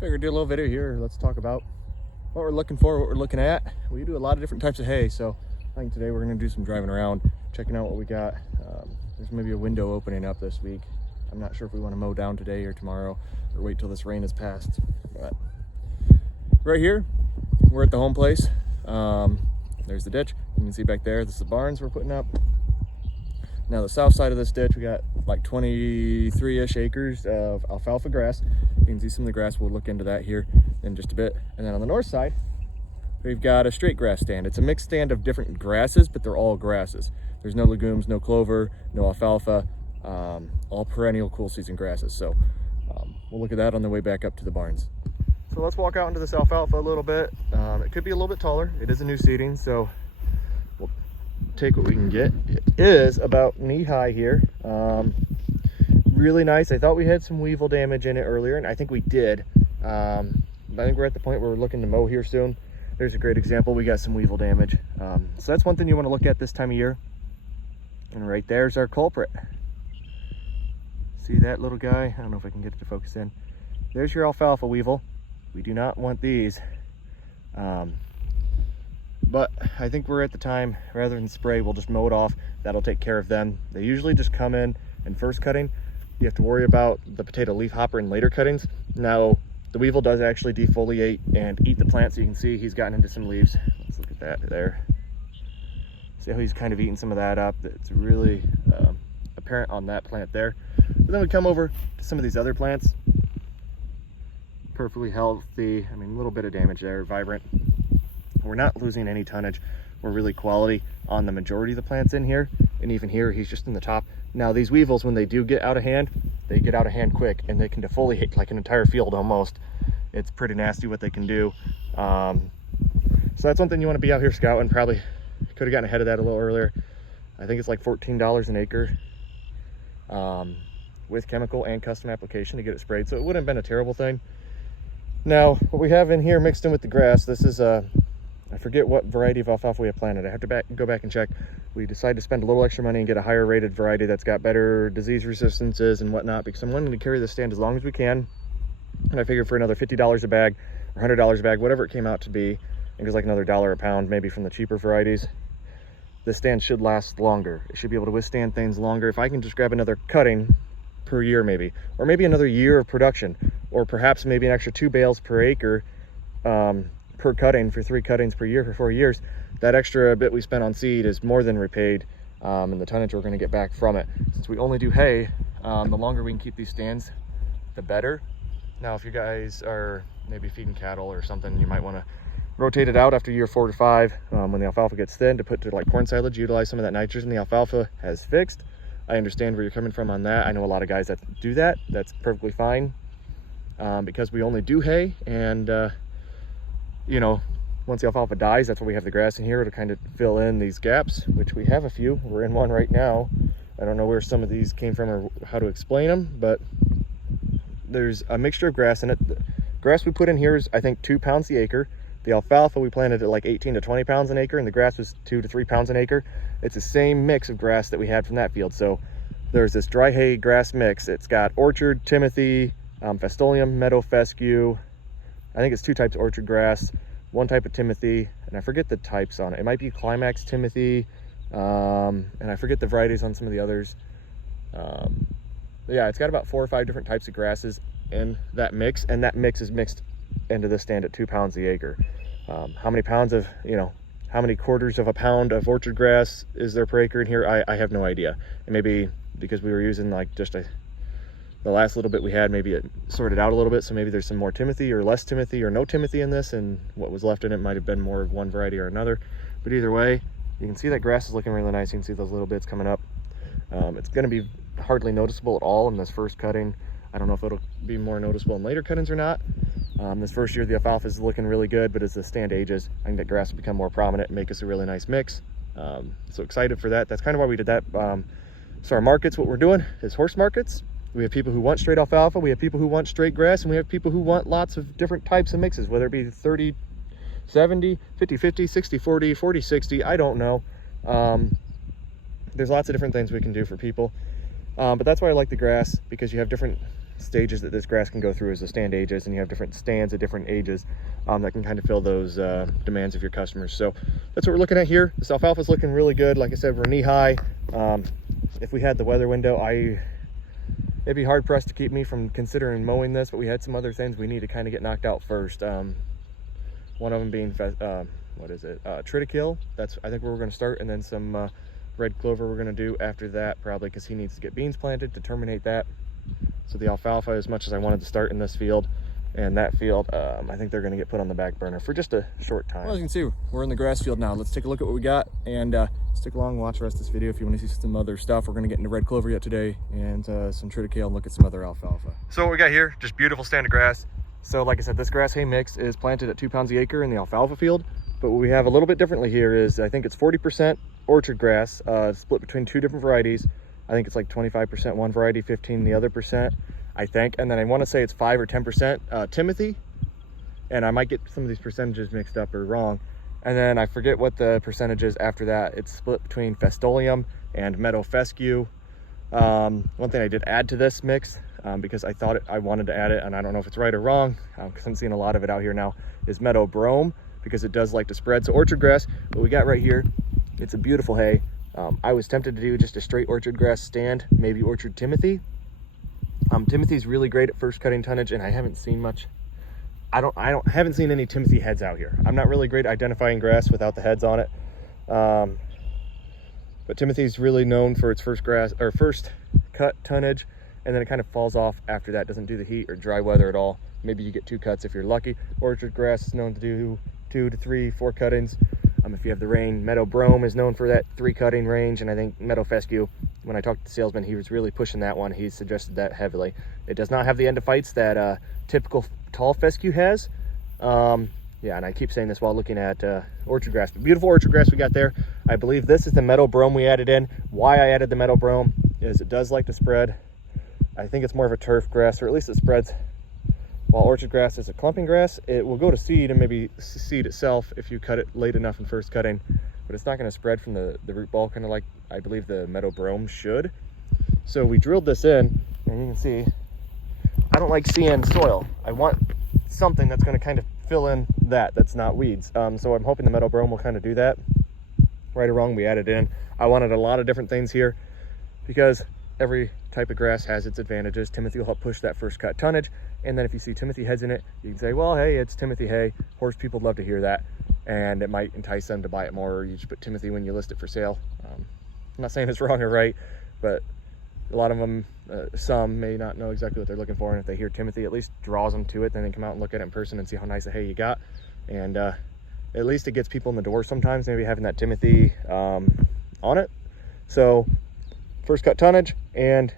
Figured do a little video here. Let's talk about what we're looking for, what we're looking at. We do a lot of different types of hay, so I think today we're going to do some driving around, checking out what we got. There's maybe a window opening up this week. I'm not sure if we want to mow down today or tomorrow, or wait till this rain is passed. But right here, we're at the home place. There's the ditch. You can see back there, this is the barns we're putting up. Now the south side of this ditch, we got like 23-ish acres of alfalfa grass. You can see some of the grass. We'll look into that here in just a bit. And then on the north side, we've got a straight grass stand. It's a mixed stand of different grasses, but they're all grasses. There's no legumes, no clover, no alfalfa, all perennial cool season grasses. So we'll look at that on the way back up to the barns. So let's walk out into this alfalfa a little bit. It could be a little bit taller. It is a new seeding, so we'll take what we can get. It is about knee high here. Really nice. I thought we had some weevil damage in it earlier, and I think we did. I think we're at the point where we're looking to mow here soon. There's a great example. We got some weevil damage. So that's one thing you want to look at this time of year. And right there's our culprit. See that little guy? I don't know if I can get it to focus in. There's your alfalfa weevil. We do not want these. But I think we're at the time, rather than spray, we'll just mow it off. That'll take care of them. They usually just come in first cutting. You have to worry about the potato leaf hopper in later cuttings. Now, the weevil does actually defoliate and eat the plant, so you can see he's gotten into some leaves. Let's look at that there. See how he's kind of eating some of that up. It's really apparent on that plant there. But then we come over to some of these other plants. Perfectly healthy. I mean, a little bit of damage there, vibrant. We're not losing any tonnage. We're really quality on the majority of the plants in here. And even here, he's just in the top. Now, these weevils, when they do get out of hand, they get out of hand quick, and they can defoliate like an entire field almost. It's pretty nasty what they can do. So that's one thing you want to be out here scouting. Probably could have gotten ahead of that a little earlier. I think it's like $14 an acre with chemical and custom application to get it sprayed. So it wouldn't have been a terrible thing. Now, what we have in here mixed in with the grass, this is I forget what variety of alfalfa we have planted. I have to go back and check. We decided to spend a little extra money and get a higher rated variety that's got better disease resistances and whatnot, because I'm wanting to carry the stand as long as we can. And I figured for another $50 a bag or $100 a bag, whatever it came out to be, I think it's like another $1 a pound, maybe from the cheaper varieties. The stand should last longer. It should be able to withstand things longer. If I can just grab another cutting per year maybe, or maybe another year of production, or perhaps maybe an extra 2 bales per acre per cutting for 3 cuttings per year for 4 years, that extra bit we spent on seed is more than repaid, and the tonnage we're going to get back from it. Since we only do hay, the longer we can keep these stands, the better. Now, if you guys are maybe feeding cattle or something, you might want to rotate it out after year 4 to 5 when the alfalfa gets thin, to put to like corn silage, utilize some of that nitrogen the alfalfa has fixed. I understand where you're coming from on that. I know a lot of guys that do that. That's perfectly fine, because we only do hay, and you know, once the alfalfa dies, that's why we have the grass in here to kind of fill in these gaps, which we have a few. We're in one right now. I don't know where some of these came from or how to explain them, but there's a mixture of grass in it. The grass we put in here is, I think, 2 pounds the acre. The alfalfa we planted at like 18 to 20 pounds an acre, and the grass was 2 to 3 pounds an acre. It's the same mix of grass that we had from that field. So there's this dry hay grass mix. It's got orchard, timothy, Fastolium, meadow fescue. I think it's 2 types of orchard grass, 1 type of timothy, and I forget the types on it. It might be climax timothy, and I forget the varieties on some of the others. Yeah, it's got about 4 or 5 different types of grasses in that mix, and that mix is mixed into the stand at 2 pounds the acre. How many pounds of, how many quarters of a pound of orchard grass is there per acre in here? I have no idea. And maybe because we were using like just the last little bit we had, maybe it sorted out a little bit, so maybe there's some more timothy or less timothy or no timothy in this, and what was left in it might have been more of one variety or another. But either way, you can see that grass is looking really nice. You can see those little bits coming up. It's going to be hardly noticeable at all in this first cutting. I don't know if it'll be more noticeable in later cuttings or not. This first year the alfalfa is looking really good, but as the stand ages, I think that grass will become more prominent and make us a really nice mix. So excited for that. That's kind of why we did that. So our markets, what we're doing is horse markets. We have people who want straight alfalfa, we have people who want straight grass, and we have people who want lots of different types of mixes, whether it be 30, 70, 50, 50, 60, 40, 40, 60, I don't know. There's lots of different things we can do for people. But that's why I like the grass, because you have different stages that this grass can go through as the stand ages, and you have different stands at different ages that can kind of fill those demands of your customers. So that's what we're looking at here. This alfalfa is looking really good. Like I said, we're knee high. If we had the weather window, it'd be hard pressed to keep me from considering mowing this, but we had some other things we need to kind of get knocked out first. One of them being triticale. That's, I think, where we're going to start, and then some red clover we're going to do after that, probably, because he needs to get beans planted to terminate that. So the alfalfa, as much as I wanted to start in this field and that field, I think they're going to get put on the back burner for just a short time. Well, as you can see, we're in the grass field now. Let's take a look at what we got, and stick along and watch the rest of this video if you want to see some other stuff. We're going to get into red clover yet today, and some triticale, and look at some other alfalfa. So what we got here, just beautiful stand of grass. So like I said, this grass hay mix is planted at 2 pounds the acre in the alfalfa field, but what we have a little bit differently here is, I think it's 40% orchard grass, split between 2 different varieties. I think it's like 25% one variety, 15 the other percent, I think. And then I want to say it's 5 or 10% Timothy, and I might get some of these percentages mixed up or wrong. And then I forget what the percentage is after that. It's split between Festolium and Meadow Fescue. One thing I did add to this mix, because I wanted to add it, and I don't know if it's right or wrong, because I'm seeing a lot of it out here now, is Meadow Brome, because it does like to spread. So orchard grass, what we got right here, it's a beautiful hay. I was tempted to do just a straight orchard grass stand, maybe orchard Timothy. Timothy's really great at first cutting tonnage, and I haven't seen much. I haven't seen any Timothy heads out here. I'm not really great at identifying grass without the heads on it. But Timothy's really known for its first cut tonnage, and then it kind of falls off after that. Doesn't do the heat or dry weather at all. Maybe you get 2 cuts if you're lucky. Orchard grass is known to do 2 to 3, 4 cuttings. If you have the rain. Meadow Brome is known for that 3 cutting range, and I think Meadow Fescue, when I talked to the salesman, he was really pushing that one. He suggested that heavily. It does not have the endophytes that typical tall fescue has. Yeah, and I keep saying this while looking at orchard grass. But beautiful orchard grass we got there. I believe this is the Meadow Brome we added in. Why I added the Meadow Brome is it does like to spread. I think it's more of a turf grass, or at least it spreads. While orchard grass is a clumping grass, it will go to seed and maybe seed itself if you cut it late enough in first cutting, but it's not going to spread from the root ball, kind of like I believe the Meadow Brome should. So we drilled this in, and you can see I don't like seeing soil. I want something that's going to kind of fill in that's not weeds. So I'm hoping the Meadow Brome will kind of do that. Right or wrong, we added in. I wanted a lot of different things here because every type of grass has its advantages. Timothy will help push that first cut tonnage, and then if you see Timothy heads in it, you can say, well, hey, it's Timothy hay. Horse people love to hear that, and it might entice them to buy it more. Or you just put Timothy when you list it for sale. I'm not saying it's wrong or right, but a lot of them, some may not know exactly what they're looking for, and if they hear Timothy, at least draws them to it. Then they come out and look at it in person and see how nice a hay you got, and at least it gets people in the door sometimes, maybe having that Timothy on it. So first cut tonnage and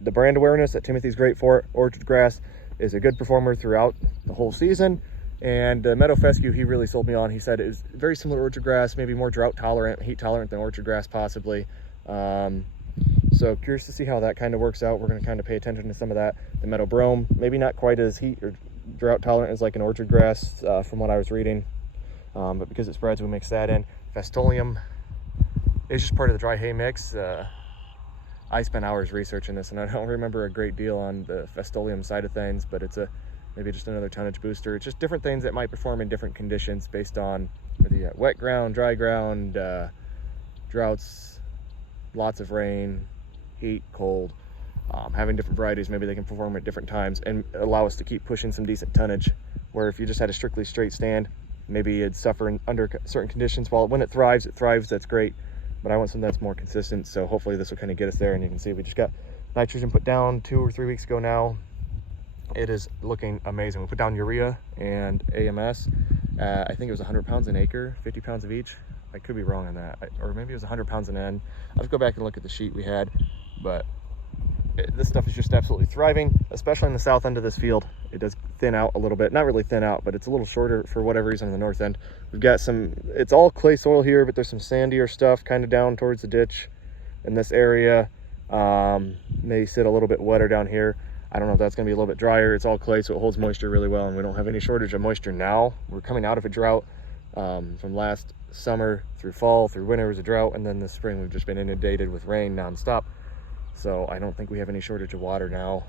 the brand awareness that Timothy's great for. Orchard grass is a good performer throughout the whole season, and Meadow Fescue, he really sold me on. He said it was very similar to orchard grass, maybe more drought tolerant, heat tolerant than orchard grass possibly. So curious to see how that kind of works out. We're going to kind of pay attention to some of that. The Meadow Brome, maybe not quite as heat or drought tolerant as like an orchard grass from what I was reading, but because it spreads, we mix that in. Festolium is just part of the dry hay mix. I spent hours researching this, and I don't remember a great deal on the Festolium side of things, but it's maybe just another tonnage booster. It's just different things that might perform in different conditions based on whether you got wet ground, dry ground, droughts, lots of rain, heat, cold. Having different varieties, maybe they can perform at different times and allow us to keep pushing some decent tonnage, where if you just had a strictly straight stand, maybe it'd suffer under certain conditions. While when it thrives, that's great. But I want something that's more consistent, so hopefully this will kind of get us there. And you can see we just got nitrogen put down 2 or 3 weeks ago now. It is looking amazing. We put down urea and AMS. I think it was 100 pounds an acre, 50 pounds of each. I could be wrong on that, or maybe it was 100 pounds an N. I'll just go back and look at the sheet we had, but this stuff is just absolutely thriving, especially in the south end of this field. It does thin out a little bit, not really thin out, but it's a little shorter for whatever reason on the north end. We've got it's all clay soil here, but there's some sandier stuff kind of down towards the ditch in this area. May sit a little bit wetter down here. I don't know if that's gonna be a little bit drier. It's all clay, so it holds moisture really well, and we don't have any shortage of moisture now. We're coming out of a drought. From last summer through fall, through winter was a drought, and then this spring we've just been inundated with rain nonstop. So I don't think we have any shortage of water now.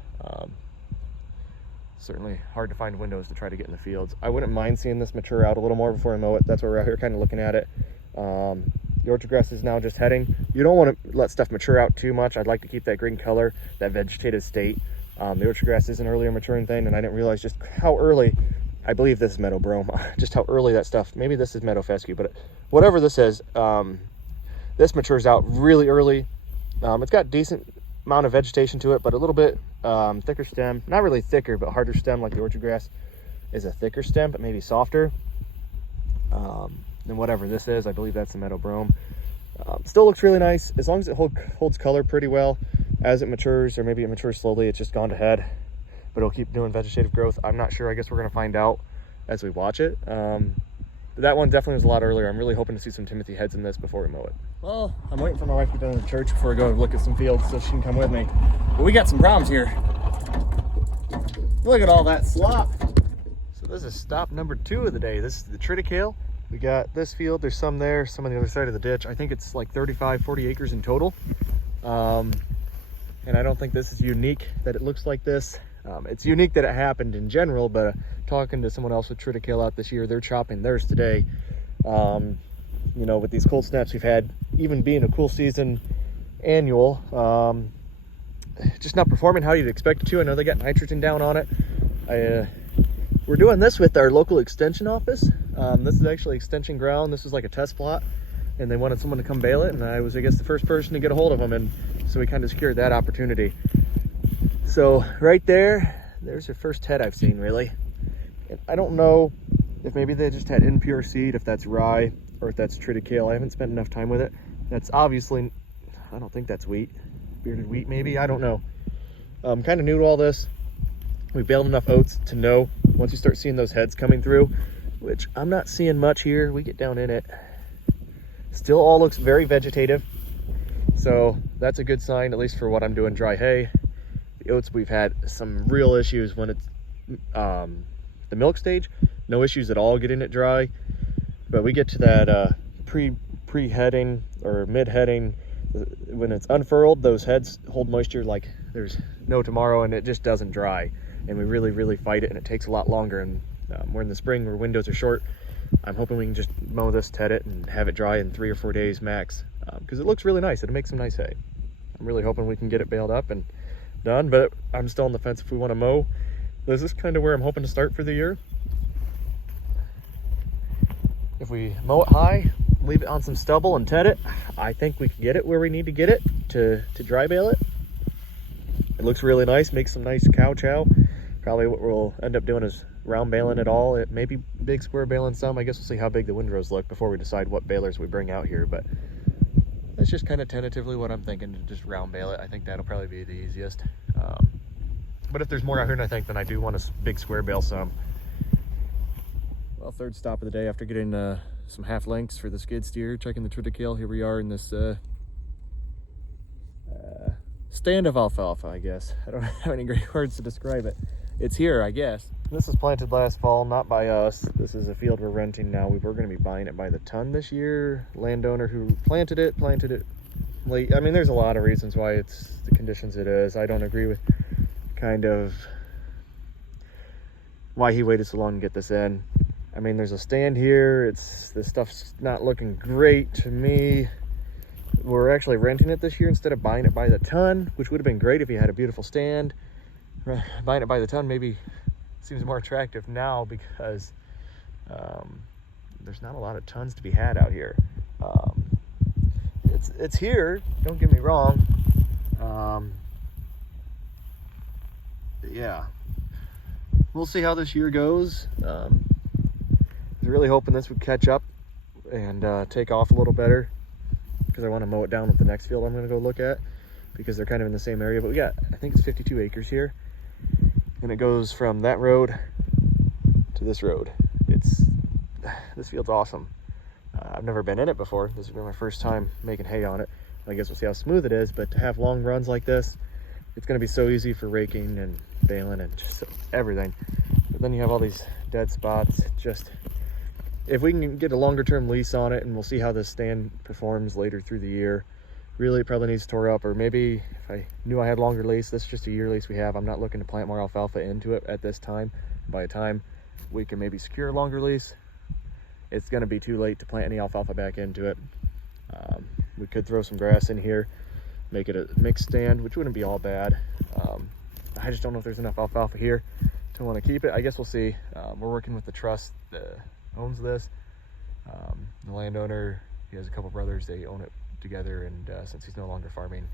certainly hard to find windows to try to get in the fields. I wouldn't mind seeing this mature out a little more before I mow it. That's why we're out here kind of looking at it. The orchard grass is now just heading. You don't want to let stuff mature out too much. I'd like to keep that green color, that vegetative state. The orchard grass is an earlier maturing thing, and I didn't realize just how early, I believe this is meadow brome, just how early that stuff, maybe this is meadow fescue, but whatever this is, this matures out really early. It's got decent amount of vegetation to it, but a little bit thicker stem. Not really thicker, but harder stem, like the orchard grass is a thicker stem, but maybe softer than whatever this is. I believe that's the meadow brome. Still looks really nice as long as it holds color pretty well. As it matures, or maybe it matures slowly, it's just gone to head, but it'll keep doing vegetative growth. I'm not sure. I guess we're gonna find out as we watch it. That one definitely was a lot earlier. I'm really hoping to see some Timothy heads in this before we mow it. Well, I'm waiting for my wife to get done to church before I go look at some fields so she can come with me. But we got some problems here. Look at all that slop. So this is stop number 2 of the day. This is the triticale. We got this field, there's some there, some on the other side of the ditch. I think it's like 35, 40 acres in total. And I don't think this is unique that it looks like this. It's unique that it happened in general, but talking to someone else with triticale out this year, they're chopping theirs today. You know, with these cold snaps we've had, even being a cool season annual, just not performing how you'd expect it to. I know they got nitrogen down on it. We're doing this with our local extension office. This is actually extension ground. This is like a test plot, and they wanted someone to come bale it, and I was, I guess, the first person to get a hold of them, and so we kind of secured that opportunity. So right there's your first head I've seen, really. And I don't know if maybe they just had impure seed, if that's rye or if that's triticale. I haven't spent enough time with it. That's obviously, I don't think that's wheat, bearded wheat maybe, I don't know. I'm kind of new to all this. We baled enough oats to know once you start seeing those heads coming through, which I'm not seeing much here. We get down in it. Still all looks very vegetative. So that's a good sign, at least for what I'm doing dry hay. The oats, we've had some real issues when it's the milk stage. No issues at all getting it dry. But we get to that pre-heading or mid-heading, when it's unfurled, those heads hold moisture like there's no tomorrow, and it just doesn't dry. And we really, really fight it, and it takes a lot longer. And we're in the spring where windows are short. I'm hoping we can just mow this, ted it, and have it dry in 3 or 4 days max, because it looks really nice. It'll make some nice hay. I'm really hoping we can get it baled up and done, but I'm still on the fence if we want to mow. This is kind of where I'm hoping to start for the year. If we mow it high, leave it on some stubble and ted it, I think we can get it where we need to get it to dry bale it. It looks really nice, makes some nice cow chow. Probably what we'll end up doing is round baling it all. It may be big square baling some. I guess we'll see how big the windrows look before we decide what balers we bring out here, but that's just kind of tentatively what I'm thinking, to just round bale it. I think that'll probably be the easiest. But if there's more out here than I think, then I do want to big square bale some. Well, third stop of the day after getting some half lengths for the skid steer, checking the triticale. Here we are in this stand of alfalfa, I guess. I don't have any great words to describe it. It's here, I guess. This was planted last fall, not by us. This is a field we're renting now. We were going to be buying it by the ton this year. Landowner who planted it late. I mean, there's a lot of reasons why it's the conditions it is. I don't agree with kind of why he waited so long to get this in. I mean, there's a stand here. This stuff's not looking great to me. We're actually renting it this year instead of buying it by the ton, which would have been great if you had a beautiful stand. Buying it by the ton maybe seems more attractive now because there's not a lot of tons to be had out here. It's here, don't get me wrong. Yeah, we'll see how this year goes. I was really hoping this would catch up and take off a little better, because I want to mow it down with the next field I'm going to go look at, because they're kind of in the same area. But we got, I think it's 52 acres here, and it goes from that road to this road. This field's awesome. I've never been in it before. This will be my first time making hay on it. I guess we'll see how smooth it is, but to have long runs like this, it's going to be so easy for raking and baling and just everything. But then you have all these dead spots. Just, if we can get a longer term lease on it, and we'll see how this stand performs later through the year, really probably needs tore up, or maybe if I knew I had longer lease, this is just a year lease we have. I'm not looking to plant more alfalfa into it at this time. By the time we can maybe secure a longer lease, it's going to be too late to plant any alfalfa back into it. We could throw some grass in here, make it a mixed stand, which wouldn't be all bad. I just don't know if there's enough alfalfa here to want to keep it. I guess we'll see. We're working with the trust that owns this. The landowner, he has a couple brothers, they own it together, and since he's no longer farming,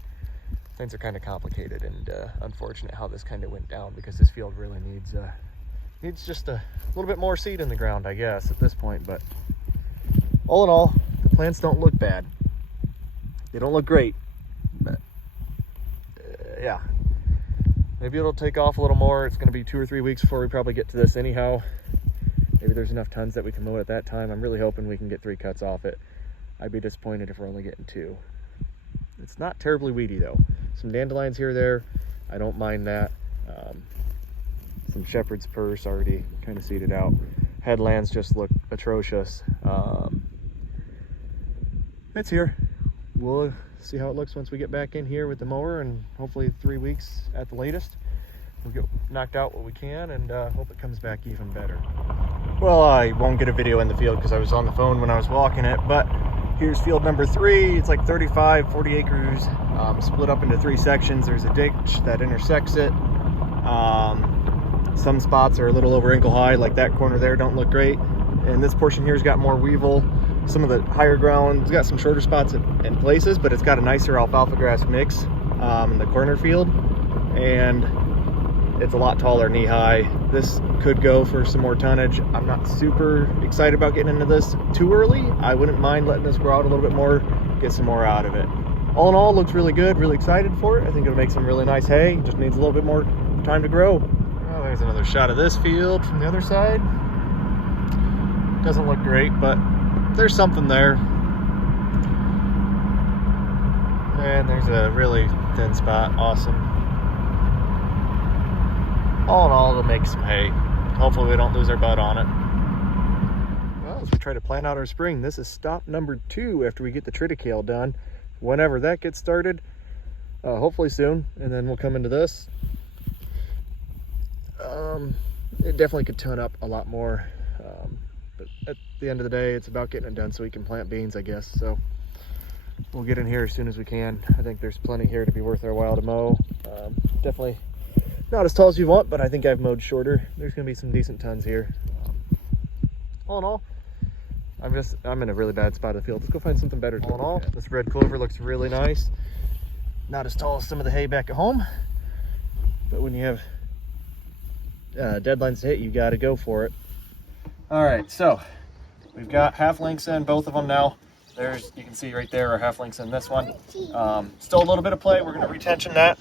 things are kind of complicated, and unfortunate how this kind of went down, because this field really needs just a little bit more seed in the ground, I guess, at this point. But all in all, the plants don't look bad. They don't look great, but yeah, maybe it'll take off a little more. It's going to be 2 or 3 weeks before we probably get to this anyhow. Maybe there's enough tons that we can mow it at that time. I'm really hoping we can get 3 cuts off it. I'd be disappointed if we're only getting 2. It's not terribly weedy though. Some dandelions here or there, I don't mind that. Some shepherd's purse already kind of seeded out. Headlands just look atrocious. It's here. We'll see how it looks once we get back in here with the mower, and hopefully 3 weeks at the latest. We'll get knocked out what we can, and hope it comes back even better. Well, I won't get a video in the field because I was on the phone when I was walking it, but here's field number 3. It's like 40 acres, split up into 3 sections. There's a ditch that intersects it. Some spots are a little over ankle high, like that corner there don't look great. And this portion here's got more weevil. Some of the higher ground, it's got some shorter spots in places, but it's got a nicer alfalfa grass mix in the corner field. And it's a lot taller, knee high. This could go for some more tonnage. I'm not super excited about getting into this too early. I wouldn't mind letting this grow out a little bit more, get some more out of it. All in all, it looks really good, really excited for it. I think it'll make some really nice hay. It just needs a little bit more time to grow. Oh, there's another shot of this field from the other side. Doesn't look great, but there's something there. And there's a really thin spot. Awesome. All in all, it'll make some hay. Hopefully we don't lose our butt on it. Well, as we try to plan out our spring, this is stop number 2 after we get the triticale done. Whenever that gets started, hopefully soon, and then we'll come into this. It definitely could tone up a lot more, but at the end of the day, it's about getting it done so we can plant beans, I guess. So we'll get in here as soon as we can. I think there's plenty here to be worth our while to mow. Definitely not as tall as you want, but I think I've mowed shorter. There's gonna be some decent tons here. All in all, I'm in a really bad spot of the field. Let's go find something better. All in all, this red clover looks really nice. Not as tall as some of the hay back at home, but when you have deadlines to hit, you got to go for it. All right, so we've got half lengths in both of them now. There's, you can see right there, our half lengths in this one. Still a little bit of play. We're going to retension that.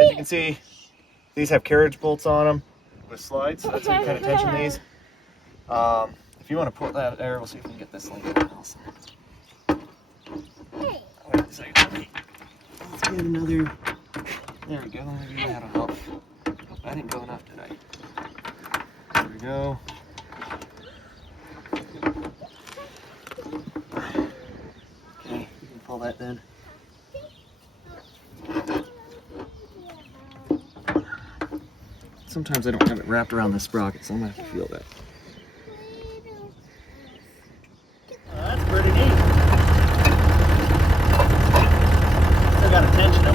As you can see, these have carriage bolts on them with slides, so that's how you kind of tension these. If you want to put that there, we'll see if we can get this link. Awesome. Wait a second. Let's get another. There we go. Maybe that'll help. I didn't go enough today. There we go. Okay, you can pull that then. Sometimes I don't have it wrapped around the sprocket, so I'm gonna have to feel that. That's pretty neat. Still got to tension them.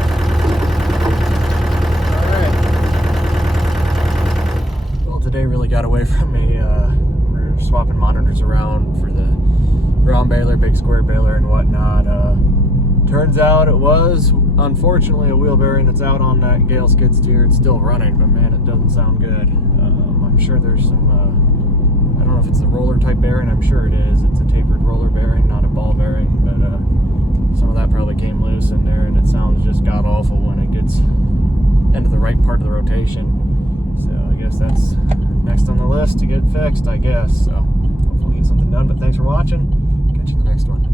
Today really got away from me. We're swapping monitors around for the round baler, big square baler, and whatnot. Turns out it was, unfortunately, a wheel bearing that's out on that Gale skid steer. It's still running, but man, it doesn't sound good. I'm sure there's some, I don't know if it's a roller type bearing. I'm sure it is. It's a tapered roller bearing, not a ball bearing, but some of that probably came loose in there, and it sounds just god awful when it gets into the right part of the rotation. So I guess that's next on the list to get fixed, I guess. So hopefully get something done. But thanks for watching. Catch you in the next one.